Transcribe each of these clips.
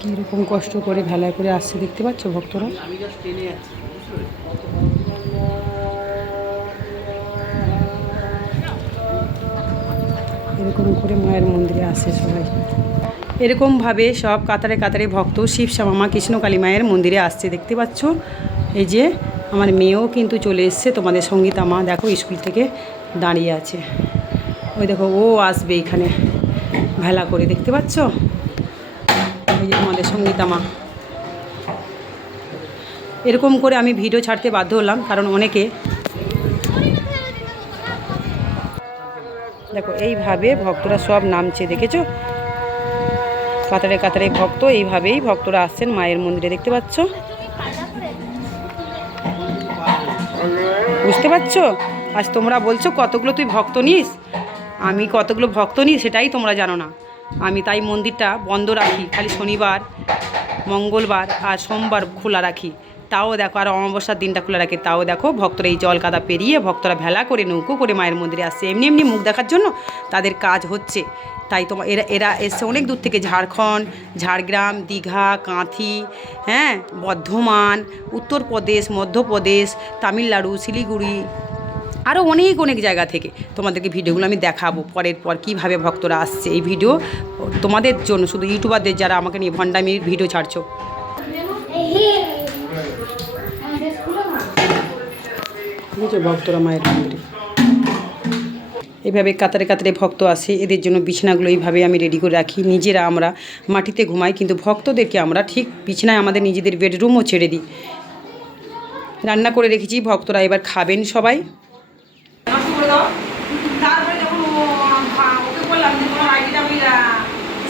কীরকম কষ্ট করে ভেলায় করে আসছে দেখতে পাচ্ছ ভক্তরা। এরকম করে মায়ের মন্দিরে আসে সবাই, এরকমভাবে সব কাতারে কাতারে ভক্ত শিব শ্যামা কৃষ্ণকালী মায়ের মন্দিরে আসছে দেখতে পাচ্ছ। এই যে আমার মেয়েও কিন্তু চলে এসছে, তোমাদের সঙ্গীতা মা দেখো স্কুল থেকে দাঁড়িয়ে আছে, ওই দেখো ও আসবে এখানে ভেলা করে দেখতে পাচ্ছ। ওই যে আমাদের সঙ্গীতা মা। এরকম করে আমি ভিডিও ছাড়তে বাধ্য হলাম, কারণ অনেকে দেখো এইভাবে ভক্তরা সব নামছে দেখেছো, কাতারে কাতারে ভক্ত, এইভাবেই ভক্তরা আসছেন মায়ের মন্দিরে দেখতে পাচ্ছ, বুঝতে পারছো। আজ তোমরা বলছো কতগুলো তুই ভক্ত নিস, আমি কতগুলো ভক্ত নিই সেটাই তোমরা জানো না। আমি তাই মন্দিরটা বন্ধ রাখি, খালি শনিবার মঙ্গলবার আর সোমবার খোলা রাখি, তাও দেখো, আর অমাবস্যার দিনটা খোলা রাখি, তাও দেখো ভক্তরা এই জল কাদা পেরিয়ে ভক্তরা ভেলা করে নৌকো করে মায়ের মন্দিরে আসছে এমনি এমনি মুখ দেখার জন্য, তাদের কাজ হচ্ছে। তাই তোমার এরা এসছে অনেক দূর থেকে, ঝাড়খণ্ড, ঝাড়গ্রাম, দীঘা, কাঁথি, হ্যাঁ, বর্ধমান, উত্তরপ্রদেশ, মধ্যপ্রদেশ, তামিলনাড়ু, শিলিগুড়ি, আরও অনেক অনেক জায়গা থেকে। তোমাদেরকে ভিডিওগুলো আমি দেখাবো পরের পর কীভাবে ভক্তরা আসছে। এই ভিডিও তোমাদের জন্য, শুধু ইউটিউবারদের যারা আমাকে নিয়ে ভণ্ডামির ভিডিও ছাড়ছো। বুঝছো ভক্তরা মায়ের মন্দিরে এইভাবে কাতারে কাতারে ভক্ত আসে, এদের জন্য বিছানাগুলো এইভাবে আমি রেডি করে রাখি। নিজেরা আমরা মাটিতে ঘুমাই, কিন্তু ভক্তদেরকে আমরা ঠিক বিছানায় আমাদের নিজেদের বেডরুমও ছেড়ে দিই। রান্না করে রেখেছি, ভক্তরা এবার খাবেন সবাই। তারপরে যখন ওকে বললাম যে তোমার আইডিটা আমি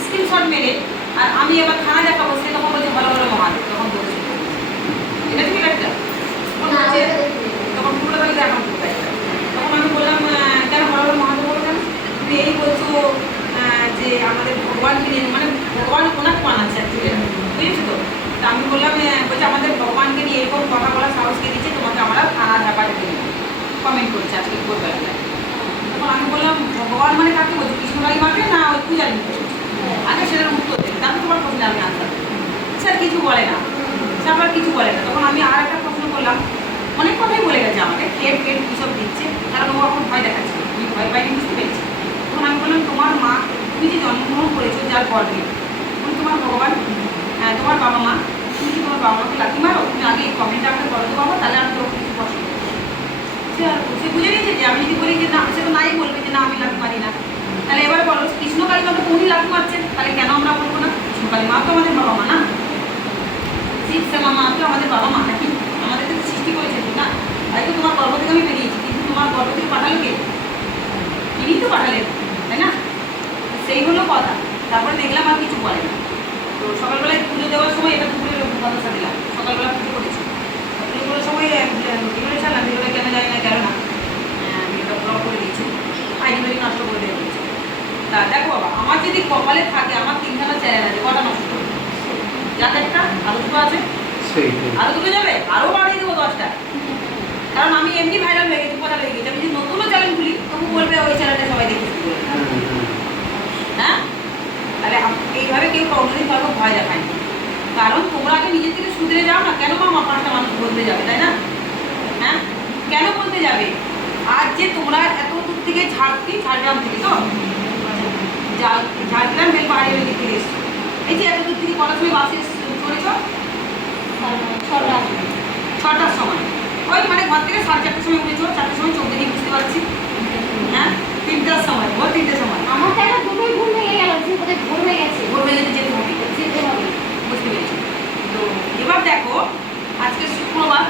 স্ক্রিনশট মেরে আর আমি এবার খানা দেখাবো, সে তখন বলছে ভালো ভালো মহাদেব, তখন বলছে এটা ঠিক একটা, তখন পুরো তাহলে দেখাবো। তখন আমি বললাম কেন ভালো ভালো মহাদেব বলো কেন, তুমি এই বলছো যে আমাদের ভগবানকে নিয়ে, মানে ভগবান ওনাকে বানাচ্ছে অ্যাকচুয়ালি, বুঝেছো তো। তা আমি বললাম বলছে আমাদের ভগবানকে নিয়ে এরকম কথা বলার সাহস কে দিচ্ছে, তোমাকে আমরা খানা ঢাকাটা দিই, কমেন্ট করছে আজকে ভোরবেলায়। তখন আমি বললাম ভগবান মানে কাকে বলছি, কৃষ্ণকালী মাকে না ওই পূজারি, আগে সেটার উত্তর দেবে, তারপর তোমার প্রশ্নে আমি আনসার দেবো। স্যার কিছু বলে না, স্যার আবার কিছু বলে না। তখন আমি আর একটা প্রশ্ন করলাম, অনেক কথাই বলে গেছে আমাকে, খেট ফেট কী সব দিচ্ছে, কারণ ও এখন ভয় দেখাচ্ছে, আমি ভয় পাইনি বুঝতে পেরেছি। তখন আমি বললাম তোমার মা, তুমি যে জন্মগ্রহণ করেছো যার গর্বে, তুমি তোমার ভগবান, তোমার বাবা মা, তুমি কি তোমার বাবা মাকে লাথি মারো, তুমি আগে এই কমেন্টটা আমাকে বলো তো বাবা, তাহলে আমি তোকে কিছু পছন্দ করি। সে বুঝে নিয়েছে যে আমি যদি বলি যে না, সে তো নাই বলবে যে না আমি লাথি মারি না। তাহলে এবার বলো কৃষ্ণকালী মাকে উনি লাথি মারছেন, তাহলে কেন আমরা বলবো না? কৃষ্ণকালী মা তো আমাদের বাবা মা না, শিব শ্যামা মা তো আমাদের বাবা মা নাকি, আমাদেরকে তো সৃষ্টি করেছেন না। তাই তো তোমার গর্ভ থেকে আমি বেরিয়েছি, কিন্তু তোমার গর্ভ থেকে পাঠালো কে? তিনি তো পাঠালেন, তাই না? সেই হলো কথা। তারপরে দেখলাম আর কিছু বলে না। তো সকালবেলায় পুজো দেওয়ার সময় এটা দুপুরে কথা দিলাম, সকালবেলা পুজো করেছি, পুজো করার সময় ভিডিও ছাড়লাম, ভিডিওটা কেন যায় না কেন না ভিডিওটা ব্লক করে দিয়েছি, আইডি নষ্ট করে দিয়ে দিয়েছি। তা দেখো বাবা, আমার যদি কপালে থাকে, আমার তিনখানা চ্যানেল আছে, কটা নষ্ট করবে? যাতে একটা আরো দুটো আছে, আরো দুটো যাবে, আরও বাড়িয়ে দেবো 10টা, কারণ আমি এমনি ভাইরাল হয়ে গেছি, কথা লেগে গেছি। আমি যদি নতুনও চ্যানেল খুলি তবু বলবে ওই চ্যানেলটা সবাই দেখেছি, হ্যাঁ। তাহলে এইভাবে কেউ কোনোদিন কাউকে ভয় দেখায় না, কারণ তোমরা আগে নিজের থেকে শুধরে যাও না, কেন মা 5টা মানুষ বলতে যাবে, তাই না? হ্যাঁ, কেন বলতে যাবে? আজ যে তোমরা এত দূর থেকে ঝাড়গ্রাম থেকে, তো ঝাড়গ্রাম বেল পাহাড়ি দিক থেকে এসছো, এই যে এত দূর থেকে কটার সময় বাসে চড়েছ? 6টার সময়, ওই মানে ঘর থেকে 4:30টার সময় উঠেছো, 4টার সময় চোখ দেখে বুঝতে পারছি, হ্যাঁ 3টার সময়, ভোর 3টার সময়। আমার তো এখন দুটোই ভুল হয়ে গেল, ভোর হয়ে গেছে, ভোর হয়ে যেতে যেতে হবে, বুঝতে পেরেছি। তো এবার দেখো আজকে শুক্রবার,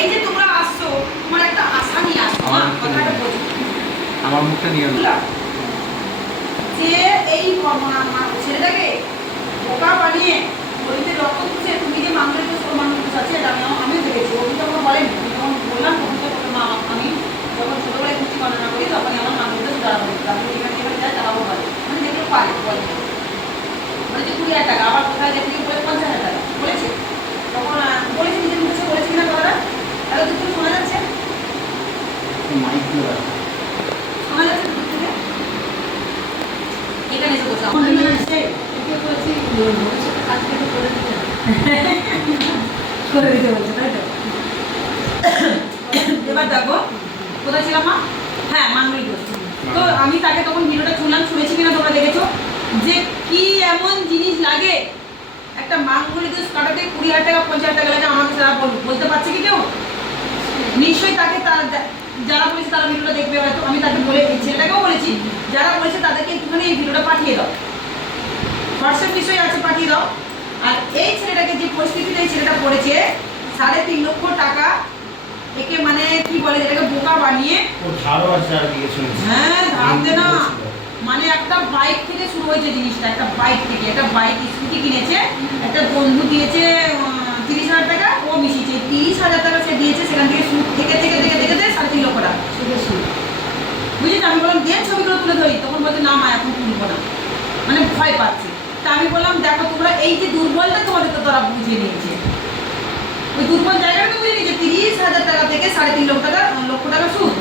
এই যে তোমরা আসছো, তোমার একটা আশা নিয়ে আসছো না, কথাটা বলছো আমার মুখটা নিয়ে যে এই ছেলেটাকে বোকা বানিয়ে গলিতে রক্ত খুঁজে তুমি যে মানুষের মানুষ আছে, এটা আমিও দেখেছি। ও কিন্তু আমার বলেনি, আমি যখন বললাম তখন তো মা, আমি যখন ছোটোবেলায় কুচি গণনা করি তখনই আমার মানুষদের সুদারা বলি, তারপরে যেখানে যেখানে যায় তারাও বলে, মানে দেখলে পারে বলে, বলেছে 20,000 টাকা, আবার কোথায় গেছে কি বলে 50,000 টাকা বলেছে। তখন বলেছি নিজের মুখে বলেছি না কথাটা, তাহলে দুটো শোনা যাচ্ছে, শোনা যাচ্ছে দুটো থেকে। এখানে এসে বসে বলছি ভবিষ্যতে কাজ থেকে করে দিতে করে দিতে বলছে তাই তো। এবার দেখো কোথায় ছিলাম মা? হ্যাঁ, মাঙ্গলিক দোষ। তো আমি তাকে তখন ভিডিওটা শুনলাম, শুনেছি কিনা তোমরা দেখেছো, যে কি এমন জিনিস লাগে একটা মাঙ্গলিক দোষ কাটাতে 20,000 টাকা 50,000 টাকা লাগে। আমাকে যারা বলতে পারছে কি কেউ? নিশ্চয়ই তাকে যারা বলেছে তারা ভিডিওটা দেখবে হয়তো। আমি তাকে বলে ছেলেটাকেও বলেছি, যারা বলেছে তাদেরকে একটুখানি এই ভিডিওটা পাঠিয়ে দাও, হোয়াটসঅ্যাপ বিষয় আছে, পাঠিয়ে দাও। আর এই ছেলেটাকে যে পরিস্থিতিতে এই ছেলেটা পড়েছে, 3.5 লক্ষ টাকা একে মানে কি বলে এটাকে বোকা বানিয়ে, ও ধারও আছে আর কি শুনেছি। হ্যাঁ ধারতে না, মানে একটা বাইক থেকে শুরু হয়েছে জিনিসটা। একটা বাইক থেকে, একটা বাইক স্কুটি কিনেছে, একটা বন্ধু দিয়েছে 30,000 টাকা, ও মিশিয়েছে 30,000 টাকা সে দিয়েছে, সেখান থেকে সুদ থেকে 3.5 লক্ষ টাকা শুধু শুধু বুঝেছি। আমি বললাম দেন ছবিগুলো তুলে ধরি, তখন বলছে না মা এখন তুলবো না, মানে ভয় পাচ্ছে। তা আমি বললাম দেখো তোমরা এই যে দুর্বলটা তোমাদের তো তারা বুঝে নিয়েছে, ওই দুর্বল জায়গাটা বুঝে নিয়েছে। 30,000 টাকা থেকে 3.5 লক্ষ টাকা সুদ,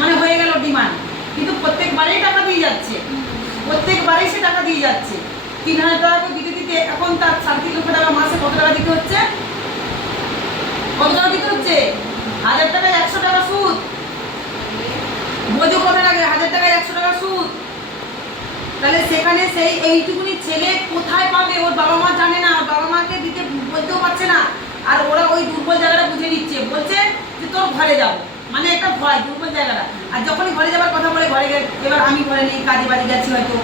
মানে হয়ে গেল ডিমান্ড। কিন্তু প্রত্যেকবারেই টাকা দিয়ে যাচ্ছে, প্রত্যেকবারেই সে টাকা দিয়ে যাচ্ছে। 3,000 টাকা করে দিতে দিতে এখন তার 3.5 লক্ষ টাকা মাসে কত টাকা দিতে হচ্ছে? কত টাকা দিতে হচ্ছে? 1,000 টাকায় 100 টাকা সুদ। বোঝো কথা লাগে, 1,000 টাকায় 100 টাকা সুদ। তাহলে সেখানে সেই এইটুকুনি ছেলে কোথায় পাবে? ওর বাবা মা জানে না, ওর বাবা মাকে দিতে বলতেও পারছে না। আর ওরা ওই দুর্বল জায়গাটা বুঝে নিচ্ছে, বলছে যে তোর ঘরে যাবো, মানে একটা ভয়, দুর্বল জায়গাটা। আর যখনই ঘরে যাবার কথা বলে ঘরে গেলে, এবার আমি ঘরে নেই, কাজে বাড়ি যাচ্ছি হয়তো,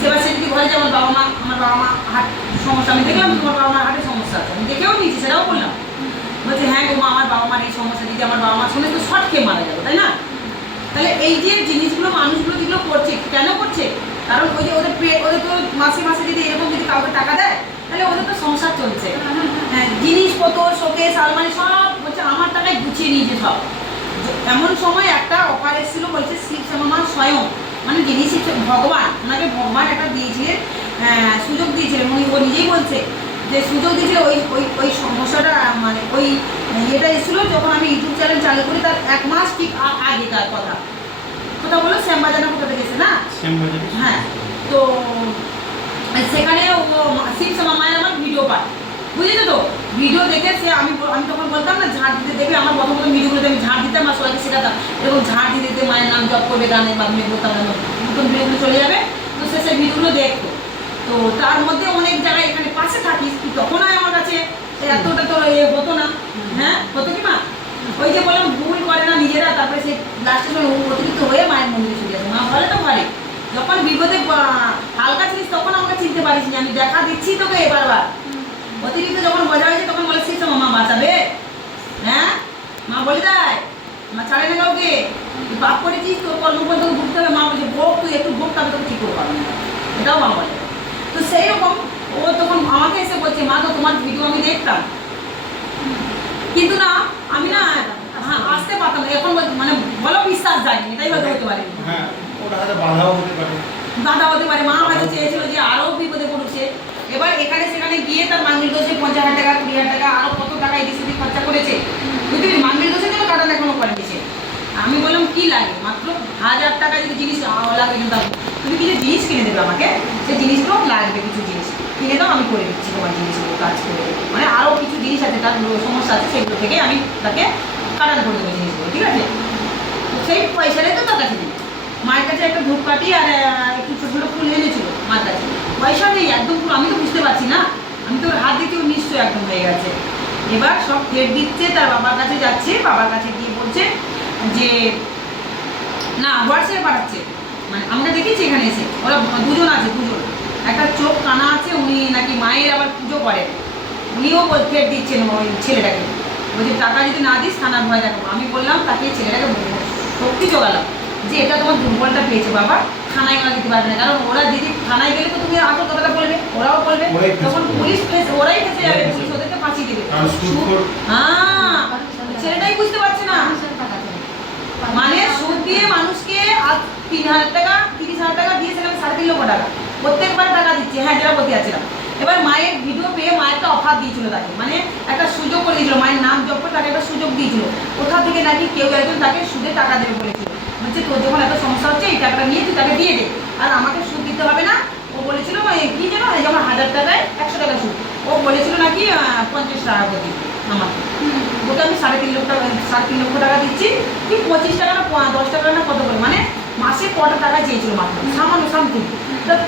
সেবার সে যদি ঘরে যাবো, আমার বাবা মা হার্ট সমস্যা, আমি দেখলাম তোমার বাবা মার হার্টের সমস্যা আছে, আমি দেখেও নিয়েছি, সেটাও বললাম। বলছে হ্যাঁ গো মা, আমার বাবা মার এই সমস্যা, দিদি আমার বাবা মা শুনে তো শর্ট খেয়ে মারা যাবে, তাই না? তাহলে এই যে জিনিসগুলো মানুষগুলো যেগুলো করছে, কেন করছে? কারণ ওই যে ওদের তো মাসে মাসে যদি এরকম যদি কাউকে টাকা দেয়, তাহলে ওদের তো সংসার চলছে। হ্যাঁ, জিনিসপত্র, শোকেস, আলমারি সব বলছে আমার টাকায় গুছিয়ে নিয়েছে সব। এমন সময় একটা অফার এসেছিল, বলছে শিব শ্যামা স্বয়ং, মানে যিনি ভগবান, ওনাকে ভগবান একটা দিয়েছিলেন, সুযোগ দিয়েছিলেন। ও নিজেই বলছে যে সুযোগ দিয়েছিল ওই ওই ওই সমস্যাটা, মানে ওই এটা এসেছিলো যখন আমি ইউটিউব চ্যানেল চালু করি, তার 1 মাস ঠিক আগেকার কথা। কোথা বলো? শ্যামবাজার কোথা থেকে গেছে না? হ্যাঁ, তো সেখানে ও শিব শ্যামা মায়ের আমার ভিডিও পায়, বুঝেছো তো? ভিডিও দেখে সে আমি তখন বলতাম না ঝাড় দিতে দেখবে, আমার প্রথম ভিডিওগুলোতে আমি ঝাড় দিতাম আর সবাইকে শেখাতাম এরকম ঝাড় দিতে দিতে মায়ের নাম জপ করবে, গানের মাধ্যমে বলতাম, নতুন ভিডিওগুলো চলে যাবে। তো সে সেই ভিডিওগুলো দেখতো। তো তার মধ্যে অনেক জায়গায় এখানে পাশে থাকিস তুই, তখন আমার কাছে এতটা তো হতো না। হ্যাঁ, হতো কি মা? ওই যে বললাম ভুল করে না নিজেরা, তারপরে সে লাস্টের সময় অতিরিক্ত হয়ে মায়ের মন্দিরে চলে যাবে। মা বলে তো ঘরে যখন বিপদে হালকা ছিলিস তখন আমাকে চিনতে পারিস নি, আমি দেখা দিচ্ছি তোকে এবারবার। অতিরিক্ত যখন বোঝা হয়েছে তখন বলে শিখছো মা বাঁচাবে। হ্যাঁ, মা বলে দেয়, মা ছাড়ে না কাউকে। তুই পাপ করেছিস, তোর কর্মফল তোকে ভুগতে হবে। মা বলছে ভোগ, তুই একটু ভোগ, তবে তোকে ঠিক করে পারবে না, এটাও মা বলে। তো সেই রকম ও তখন আমাকে এসে বলছে মা তো তোমার ভিডিও আমি দেখতাম, কিন্তু না আমি না আসতে পারতাম না। এখন মানে বলো বিশ্বাস যায়নি, এটাই হয়তো হতে পারে। হ্যাঁ, ওটা হয়তো বাধাও হতে পারে, বাধা হতে পারে। মা হয়তো চেয়েছিল যে আরও বিপদে পড়ছে। এবার এখানে সেখানে গিয়ে তার মাঙ্গিল দোষে 50,000 টাকা 20,000 টাকা আরও কত টাকা এদিক সেদিক খরচা করেছে, বুঝলি? মাঙ্গিল দোষে কেন কাটান এখনো করে দিয়েছে। আমি বললাম কি লাগে, মাত্র 1,000 টাকা যদি জিনিস লাগবে, কিন্তু তুমি কিছু জিনিস কিনে দেবে আমাকে, সেই জিনিসগুলো লাগবে, কিছু জিনিস কিনে দাও, আমি করে দিচ্ছি তোমার জিনিসগুলো, কাজ করে দেবো। মানে আরও কিছু জিনিস আছে তার সমস্যা আছে, সেগুলো থেকে আমি তাকে কাটান করে দেবো জিনিসগুলো, ঠিক আছে? সেই পয়সাটাই তো তার কাছে দিই। মায়ের কাছে একটা ধূপকাঠি আর একটু ছোটো ছোটো ফুল এনেছিল মার কাছে, পয়সা নেই একদম পুরো। আমি তো বুঝতে পারছি না, আমি তো ওর হাত দেখেও নিশ্চয় একদম হয়ে গেছে। এবার সব ফের দিচ্ছে, তার বাবার কাছে যাচ্ছে, বাবার কাছে গিয়ে বলছে যে না হোয়াটসঅ্যাপে পাঠাচ্ছে, মানে আমরা দেখেছি এখানে এসে ওরা দুজন আছে, দুজন, একটা চোখ কানা আছে, উনি নাকি মায়ের আবার পুজো করেন, উনিও ফের দিচ্ছেন ওই ছেলেটাকে। বলছে টাকা যদি না দিস থানার ভয় দেখাবো। আমি বললাম তাকে, ছেলেটাকে শক্তি জোগালাম যে এটা তোমার দুর্বলটা পেয়েছে বাবা, থানায় ওরা দিতে পারবে না, কারণ ওরা দিদি থানায় গেলে তো তুমি আসল কথাটা বলবে, ওরাও বলবে, তখন পুলিশ ওরাই ফেসে যাবে, পুলিশ ওদেরকে ফাঁসিয়ে দেবে। হ্যাঁ, ছেলেটাই বুঝতে পারছে না, মানে সুদ দিয়ে মানুষকে 3,000 টাকা 30,000 টাকা দিয়ে সেখানে 3.5 লক্ষ টাকা প্রত্যেকবার টাকা দিচ্ছে। হ্যাঁ, যেটা বলতে যাচ্ছিলাম, এবার মায়ের ভিডিও পেয়ে মায়ের একটা অফার দিয়েছিল তাকে, মানে একটা সুযোগ করে দিয়েছিল, মায়ের নাম জপ করে তাকে একটা সুযোগ দিয়েছিল। কোথা থেকে নাকি কেউ একজন তাকে সুদে টাকা দেবে বলেছিল, বলছে তোর যখন এত সমস্যা হচ্ছে এই টাকাটা নিয়ে তুই তাকে দিয়ে দে, আর আমাকে সুদ দিতে হবে না, ও বলেছিল কি যেন এই যেমন 1000 টাকায় 100 টাকা সুদ, ও বলেছিল নাকি 50 টাকা করে দিতে আমাকে। ওকে আমি 3.5 লক্ষ টাকা দিচ্ছি, কি 25 টাকা না 10 টাকা না কত করে, মানে মাসে কটা টাকা চেয়েছিল মাত্র, সামান্য সামথিং।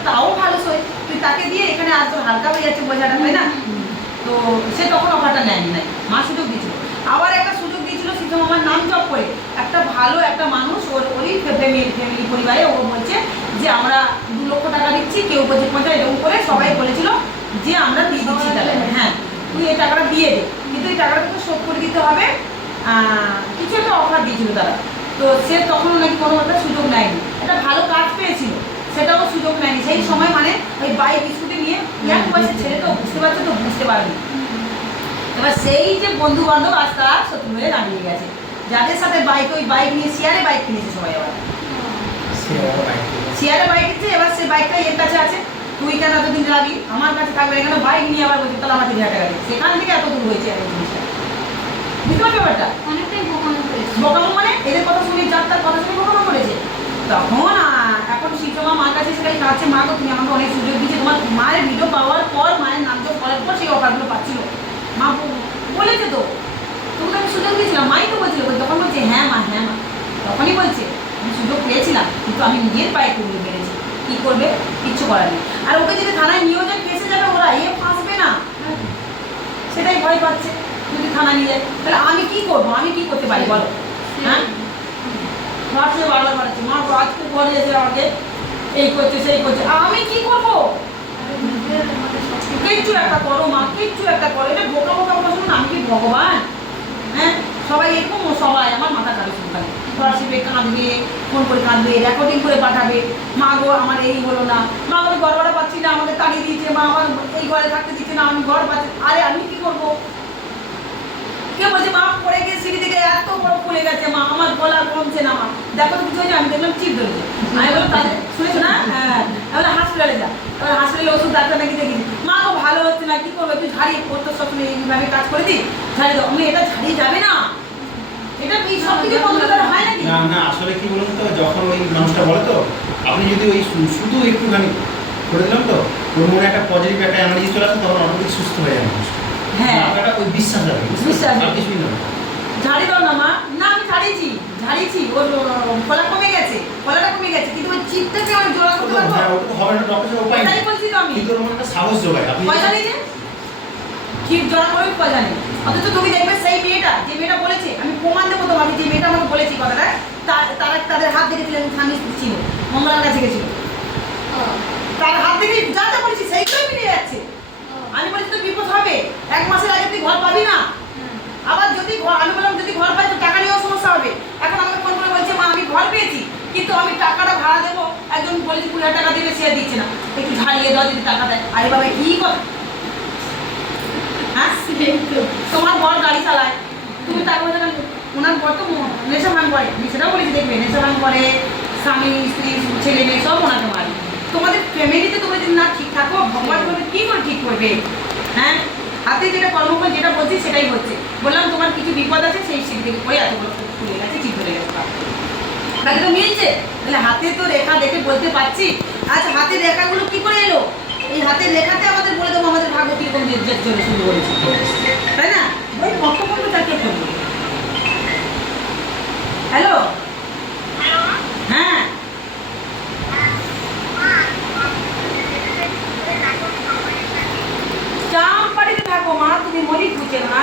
তাও ভালো সই, তুই তাকে দিয়ে এখানে আর তোর হালকা হয়ে যাচ্ছে বোঝাটা, তাই না? তো সে তখন অফারটা নেয়নি, নাই মা সুযোগ দিয়েছিল। আবার একটা সুযোগ দিয়েছিল সিদ্ধম আমার নাম জপ করে, একটা ভালো একটা মানুষ ওরই ফ্যামিলি পরিবারে, ও বলছে যে আমরা 2 লক্ষ টাকা দিচ্ছি, কেউ বলছে 50, এরকম করে সবাই বলেছিল যে আমরা দিয়ে দিচ্ছি টাকা, হ্যাঁ তুই এই টাকাটা দিয়ে দে, কিন্তু এই টাকাটা তোকে শোধ করে দিতে হবে, কিছু একটা অফার দিয়েছিল তারা। তো সে তখনও নাকি কোনো একটা সুযোগ নেয়নি, একটা ভালো কাজ পেয়েছিল, সেটাও সুযোগ নেয়নি সেই সময়, মানে ওই বাইক স্কুটি নিয়ে এক বয়সের ছেলে তো বুঝতে পারছে, তো বুঝতে পারবে। এবার সেই যে বন্ধু বান্ধব আজ তার শত্রু হয়ে দাঁড়িয়ে গেছে, যাদের সাথে বাইক, ওই বাইক নিয়ে শেয়ারে বাইক কিনেছে সবাই, আবার শেয়ারে বাইক কিনছে। এবার সে বাইকটা এর কাছে আছে, তুই কেন এতদিন যাবি আমার কাছে থাকবে, এখানে বাইক নিয়ে আবার বলছি তাহলে আমার 3000 টাকা দিই, সেখান থেকে এত দূর হয়েছে এই জিনিসটা, বুঝতে পারছো ব্যাপারটা? অনেকটাই বোকানো করেছে। বোকামো মানে এদের কথা শুনে, যার তার কথা শুনে বোকামো করেছে। তখন এখন শিক্ষমা মার কাছে সেটাই কাছে, মা গো তুমি আমাকে অনেক সুযোগ দিচ্ছে, তোমার মায়ের ভিডিও পাওয়ার পর, মায়ের নাম জপ করার পর সেই অফারগুলো পাচ্ছিল। মা বলেছে তো তোমাকে আমি সুযোগ দিয়েছিলাম, মাই তো বলছিল, তখন বলছে হ্যাঁ মা, হ্যাঁ মা, তখনই বলছে আমি সুযোগ পেয়েছিলাম, কিন্তু আমি নিজের পায়ে তুলে পেরেছি, কী করবে, কিচ্ছু করার নেই। আর ওকে যদি থানায় নিয়েও যায় ফেসে যাবে ওরা, ফাঁসবে না, সেটাই ভয় পাচ্ছে যদি থানা নিয়ে যায়। তাহলে আমি কি করবো, আমি কি করতে পারি বলো? হ্যাঁ ভাবছে বারবার বাড়াচ্ছে, মা আজকে বলে যেতে আমাকে এই করছে সেই করছে, আমি কি করবো? কিচ্ছু একটা করো মা, কিচ্ছু একটা করো, এটা বোকা বোকা বসুন না, আমি কি ভগবান? হ্যাঁ সবাই এরকম, সবাই আমার মাথা কাটে শুনখানে, আসবে কাঁদবে, ফোন করে কাঁদবে, রেকর্ডিং করে পাঠাবে, মা গো আমার এই হলো না, মা আমি ঘর ভাড়া পাচ্ছি না, আমাকে তাড়িয়ে দিয়েছে, মা আমার এই ঘরে থাকতে দিচ্ছে না, আমি ঘর পাচ্ছি, আরে আমি কি করবো? কেউ বলছে মা পড়ে গিয়ে সিঁড়ি থেকে এত বড় ফুলে গেছে, মা আমার গলা কমছে না, মা দেখো তো কিছু হয়েছে, আমি দেখলাম চিপ ধরেছে, আমি বললাম তাদের শুনেছো না, হ্যাঁ এবার হাসপাতালে যা, এবার হাসপাতালে ওষুধ ডাক্তার নাকি দেখি, মা গো ভালো হচ্ছে না, কি করবো, তুই ঝাড়িয়ে করতো সব এইভাবে কাজ করে দিই, ঝাড়িয়ে দাও, আমি এটা ঝাড়িয়ে যাবে না, এটা এই সব কিছু বন্ধ করা হয় নাকি? না না, আসলে কি বলুন তো, যখন ওই মানুষটা বলে তো, আপনি যদি ওই শুধু একটুখানি করে দিলাম তো, ওর মনে একটা পজিটিভ একটা এনার্জি চলে আসে, তখন অটোমেটিক সুস্থ হয়ে যায় মানুষ। হ্যাঁ আপনারা ওই বিশ্বাস রাখবে, বিশ্বাস। আর কিছুই না। ঝাড়ি দাও না মা, না আমি ঝাড়িয়েছি, ওর ফলা কমে গেছে, ফলাটা কমে গেছে, কিন্তু ওই চিপটাকে আমি জোড়া করতে পারবো? হ্যাঁ, ওটা তো হবে না, ডক্টরের উপায় নেই। তাই বলছি তো আমি, কিন্তু ওর মনে একটা সাহস যোগায়। আপনি পয়সা নেই যে চিপ জোড়া করে পয়সা নেই, অথচ তুমি দেখবে সেই মেয়েটা, যে মেয়েটা বলেছে, আমি প্রমাণ দেবো তোমাকে, যে মেয়েটা আমাকে বলেছি কথাটা, তারা তাদের হাত দেখেছিলেন, স্বামী স্ত্রী ছিল, মঙ্গলার কাছে গেছিল, তার হাত দেখে যা যা বলেছি সেইটাই মিলে যাচ্ছে। আমি বলেছি তো বিপদ হবে, 1 মাসের আগে তুই ঘর পাবি না, আবার যদি আমি বললাম যদি ঘর পাই তো টাকা নিয়েও সমস্যা হবে। এখন আমাকে ফোন করে বলছে মা আমি ঘর পেয়েছি, কিন্তু আমি টাকাটা ভাড়া দেবো, একজন বলেছি 20,000 টাকা দেবে, সে দিচ্ছে না, একটু ঝাড়িয়ে দাও যদি টাকা দেয়। আরে বাবা কি কথা, হ্যাঁ তোমার বর গাড়ি চালায়, তুমি টাকা পয়সা কেন? ওনার বর তো নেশা ভাঙ করে, আমি সেটাও বলেছি দেখবে, নেশা ভাঙ করে, স্বামী স্ত্রী ছেলে মেয়ে সব ওনাকে মারে। তোমাদের ফ্যামিলিতে তোমরা যদি না ঠিক থাকো, ভগবান তোমাকে কী করে ঠিক করবে? হ্যাঁ হাতে যেটা কর্মফল যেটা বলছি সেটাই হচ্ছে, বললাম তোমার কিছু বিপদ আছে, সেই সিঁড়ি থেকে পড়ে এত বড় খুলে গেছে, ঠিক ধরে গেছে, তাহলে তো মিলছে। তাহলে হাতে তো রেখা দেখে বলতে পারছি, আচ্ছা হাতের রেখাগুলো কি করে এলো? এই হাতের রেখাতে আমাদের বলে দেবো আমাদের ভাগ্য কীরকম চলে শুরু করেছে, তাই না? ওই বক্তব্য তাকে করবো। হ্যালো, হ্যাঁ চাম্পাড়িতে থাকো মা, তুমি মরি বুঝে না।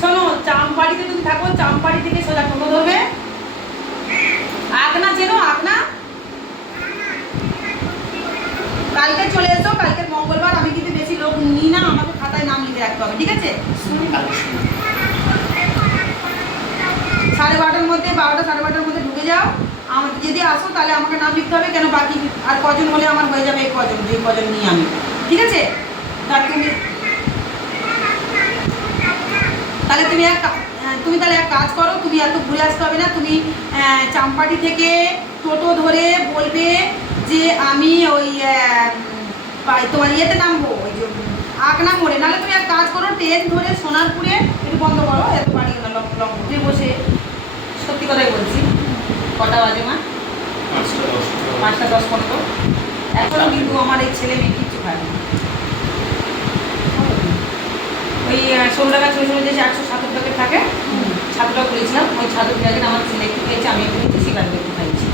শোনো, চাম্পাড়িতে তুমি থাকো, চাম্পাড়ি থেকে সোজা টোটো ধরবে, আগনা চেনো? আগনা কালকে চলে এসো, কালকে মঙ্গলবার, আমি কিন্তু বেশি লোক নিই না, আমাকে খাতায় নাম লিখে রাখতে হবে, ঠিক আছে? 12:30 মধ্যে, 12টা 12:30 মধ্যে ঢুকে যাও। আমার যদি আসো তাহলে আমাকে নাম লিখতে হবে, কেন বাকি আর কজন হলে আমার হয়ে যাবে, এই কজন, যে কজন নিই আমি, ঠিক আছে? তাহলে তুমি তাহলে এক কাজ করো, তুমি এত ঘুরে আসতে হবে না, তুমি চাম্পাটি থেকে টোটো ধরে বলবে যে আমি ওই তোমার ইয়েতে নামবো, ওই যে আকনা মোড়ে, নাহলে তুমি এক কাজ করো, ট্রেন ধরে সোনারপুরে, একটু বন্ধ করো, এত বাড়িও না, লকডাউনে বসে, সত্যি কথাই বলছি, কটা বাজে মা? 5টা 10-15 এখনও কিন্তু আমার এই ছেলে মেয়ে কিচ্ছু খায় না। ওই 16 টাকা 64 যে 170 প্যাকেট থাকে, 7 টাকা করেছিলাম, ওই 7 প্যাকেট আমার ছেলে একটু খেয়েছে, আমি একটু খেয়েছি, শিকারকে একটু খাইছি।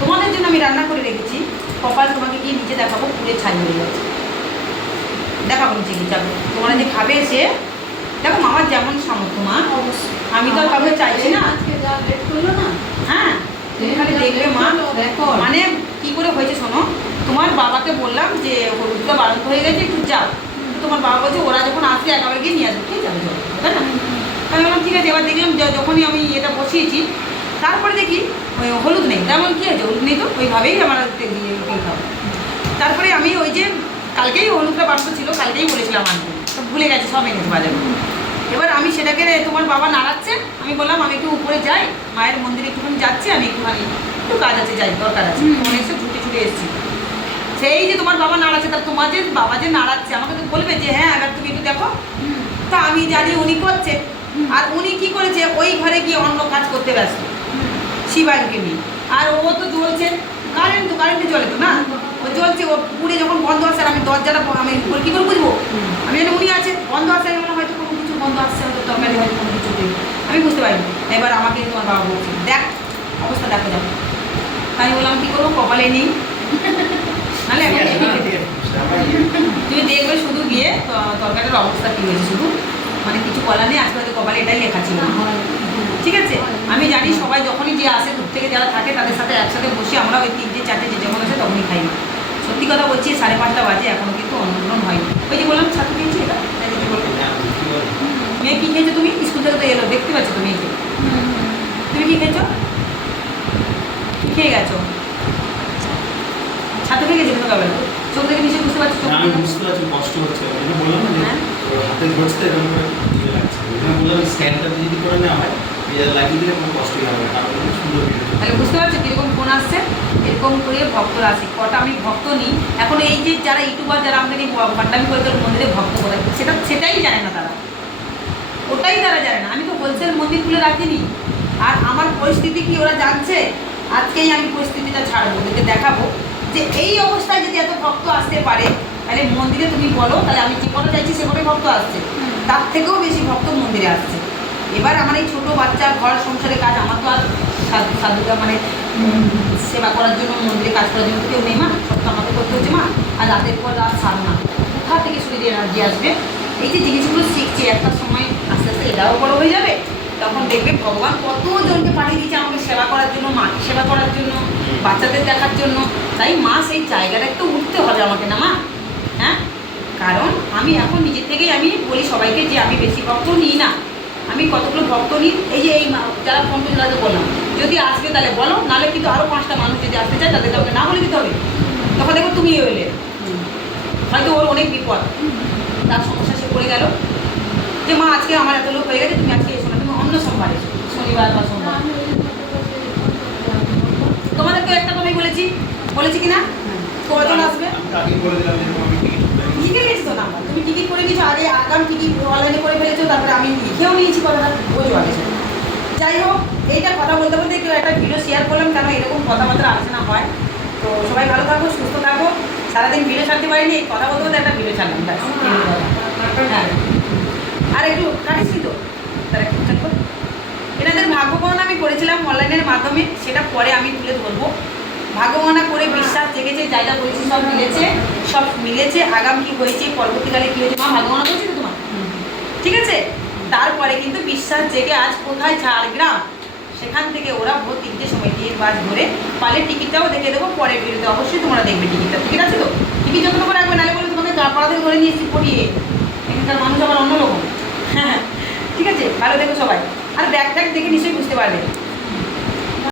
তোমাদের জন্য আমি রান্না করে রেখেছি, কপাল তোমাকে গিয়ে নিচে দেখাবো, পুড়ে ছাই হয়ে যাচ্ছে। দেখাবো নিচে গিয়ে যাবো, তোমরা যে খাবে সে দেখো মামার যেমন সামর্থ্য মা, অবশ্যই। আমি তো আর কাউকে চাইছি না। আজকে যা লেট করলো না, হ্যাঁ তুমি খালি দেখবে মা, দেখো মানে কি করে হয়েছে শোনো, তোমার বাবাকে বললাম যে হলুদটা বারণ হয়ে গেছে একটু যাও, তো তোমার বাবা বলছে ওরা যখন আসবে একেবারে গিয়ে নিয়ে আসবে, ঠিক আছে চলো, তাই না? আমি বললাম ঠিক আছে। এবার দেখলাম যখনই আমি এটা বসিয়েছি তারপরে দেখি ওই হলুদ নেই, তেমন কী আছে, হলুদ নেই তো ওইভাবেই আমার তেল খাবো। তারপরে আমি ওই যে কালকেই হলুদটা বাড়তে ছিল, কালকেই বলেছিলাম আনতে, তো ভুলে গেছে, সব এনেছে বাজারে। এবার আমি সেটাকে তোমার বাবা নাড়াচ্ছে, আমি বললাম আমি একটু উপরে যাই, মায়ের মন্দিরে একটুখানি যাচ্ছি, আমি একটুখানি একটু কাজ আছে, যাই দরকার আছে, মনে এসে ছুটে ছুটে এসেছি। সেই যে তোমার বাবা নাড়াচ্ছে, তা তোমার যে বাবা যে নাড়াচ্ছে আমাকে তো বলবে যে হ্যাঁ এবার তুমি একটু দেখো। তা আমি জানি উনি করছে, আর উনি কি করেছে ওই ঘরে গিয়ে অন্য কাজ করতে ব্যস্ত শিবাঙ্গকে নিয়ে, আর ও তো জ্বলছে, কারেন্টে জ্বলে তো না, ও জ্বলছে, ও পুড়ে যখন বন্ধ আসে, আর আমি দরজাটা আমি কী করে বুঝবো, আমি জানি উনি আছে, বন্ধ আসে, আমি বললাম হয়তো কোনো কিছু বন্ধ আসছে, হয়তো তরকারি হয়তো কোনো কিছু দেবে, আমি বুঝতে পারিনি। এবার আমাকে তোমার বাবা বলছে দেখ অবস্থা দেখো যাবো, আমি বললাম কী করবো, কপালে নেই, নাহলে এখন তুমি দেখবে শুধু গিয়ে তরকারির অবস্থা কী হয়েছে, শুধু মানে কিছু বলা নেই, আজকে হয়তো কপালে এটাই লেখা ছিল। ঠিক আছে, আমি জানি সবাই যখনই যে আসে দূর থেকে যারা থাকে তাদের সাথে একসাথে বসে আমরা ওই 3-4 যে যখন আসে তখনই খাই না। সত্যি কথা বলছি 5:30 বাজে এখনও কিন্তু অন্নগ্রহণ হয়নি। ওই যে বললাম ছাত্র খেয়েছি, এটা মেয়ে কী খেয়েছো তুমি, স্কুল থেকে তো এলো, দেখতে পাচ্ছ তুমি মেয়েকে, তুমি কী খেয়েছো, কী খেয়ে গেছো, ছাত্র খেয়ে গেছি তোমাকে বেলা, চোখ থেকে নিশ্চয়ই বুঝতে পারছো, আমি বুঝতে পারছি কষ্ট হচ্ছে, আমি বললাম না যে হ্যাঁ? ওর হাতে ঘষতে এরকম করে ইয়ে লাগছে, আমি বললাম স্ক্যানটা যদি করে নেওয়া হয় লাগিয়ে দিলে কোনো কষ্টই হবে না, কারণ খুব সুন্দর ভিডিও। তাহলে বুঝতে পারছো কীরকম ফোন আসছে, এরকম করে ভক্তরা আসে, কটা আমি ভক্ত নিই এখন, এই যে যারা ইউটিউবার যারা আমাদের এই ভান্ডামি করে তোর মন্দিরে ভক্ত করে সেটাই জানে না তারা, ওটাই তারা জানে না। আমি তো হোলসেল মন্দির খুলে রাখিনি, আর আমার পরিস্থিতি কি ওরা জানছে, আজকেই আমি পরিস্থিতিটা ছাড়বো, ওদেরকে দেখাবো যে এই অবস্থায় যদি এত ভক্ত আসতে পারে, তাহলে মন্দিরে তুমি বলো, তাহলে আমি যে কটা চাইছি সে কটাই ভক্ত আসছে, তার থেকেও বেশি ভক্ত মন্দিরে আসছে। এবার আমার এই ছোটো বাচ্চা ঘর সংসারে কাজ, আমার তো আর সাধুটা মানে সেবা করার জন্য মন্দিরে কাজ করার জন্য তো কেউ নেই মা, সব তো আমাকে করতে হচ্ছে মা, আর রাতের পর রাত সাধনা, কোথা থেকে শরীরে এনার্জি আসবে? এই যে জিনিসগুলো শিখছি, একটা সময় আস্তে আস্তে এটাও বড় হয়ে যাবে, তখন দেখবে ভগবান কতজনকে পাঠিয়ে দিয়েছে আমাকে সেবা করার জন্য, মাকে সেবা করার জন্য, বাচ্চাদের দেখার জন্য। তাই মা সেই জায়গাটা একটু উঠতে হবে আমাকে না মা, হ্যাঁ? কারণ আমি এখন নিজের থেকেই আমি বলি সবাইকে যে আমি বেশি ভক্ত নিই না, আমি কতগুলো ভক্ত নিই, এই যে এই যারা ফোন করে তাদের বললাম যদি আসবে তাহলে বলো, নাহলে কিন্তু আরও 5টা মানুষ যদি আসতে চায় তাদেরকে আমাকে না বলে দিতে হবে, তখন দেখো তুমি এলে, হয়তো ওর অনেক বিপদ, তার সমস্যা সে পড়ে গেল যে মা আজকে আমার এত লোক হয়ে গেছে, তুমি আজকে এসো না, তুমি অন্য সোমবার এসো, শনিবার বা সোমবার। তোমাদেরকে একটা কথাই বলেছি কি না, কজন আসবে? আগে বলে দিলাম যে আমি টিকিট লিখে নিয়েছি তো নাম্বার, তুমি টিকিট করে নিয়েছো, আগে আগাম টিকিট অনলাইনে করে ফেলেছো, তারপরে আমি লিখেও নিয়েছি কথাটা, বোঝো আগে সেটা। যাই হোক, এইটা কথা বলতে বলতে একটু একটা ভিডিও শেয়ার করলাম, কেন এরকম কথাবার্তা আলোচনা হয়। তো সবাই ভালো থাকো, সুস্থ থাকো, সারাদিন ভিডিও ছাড়তে পারিনি, কথা বলতে বলতে একটা ভিডিও ছাড়লাম, ব্যাস। হ্যাঁ, আর একটু কাটিছি তো তারা একটু থাকবো। এনাদের ভাগ্য গণনা আমি করেছিলাম অনলাইনের মাধ্যমে, সেটা পরে আমি তুলে ধরবো। ভাগ্য গণনা করে বিশ্বাস জেগেছে, জায়গা করেছি, সব মিলেছে, আগাম কি হয়েছে, পরবর্তীকালে কী হয়েছে, মা ভাগ্য গণনা করেছি তো তোমার, ঠিক আছে? তারপরে কিন্তু বিশ্বাস জেগে আজ কোথায় ঝাড়গ্রাম, সেখান থেকে ওরা ভোর 3টের সময় গিয়ে বাস ধরে, পালে টিকিটটাও দেখে দেবো পরের ভিডিওতে, অবশ্যই তোমরা দেখবে টিকিটটা, ঠিক আছে তো? টিকিট যত করে রাখবে, নাহলে বলে তোমাকে পাড়া থেকে ধরে নিয়ে এসেছি পড়িয়ে, এখানকার মানুষ আবার অন্যরকম। হ্যাঁ, ঠিক আছে, ভালো দেখো সবাই, আর ব্যাগ ট্যাগ দেখে নিশ্চয়ই বুঝতে পারবে।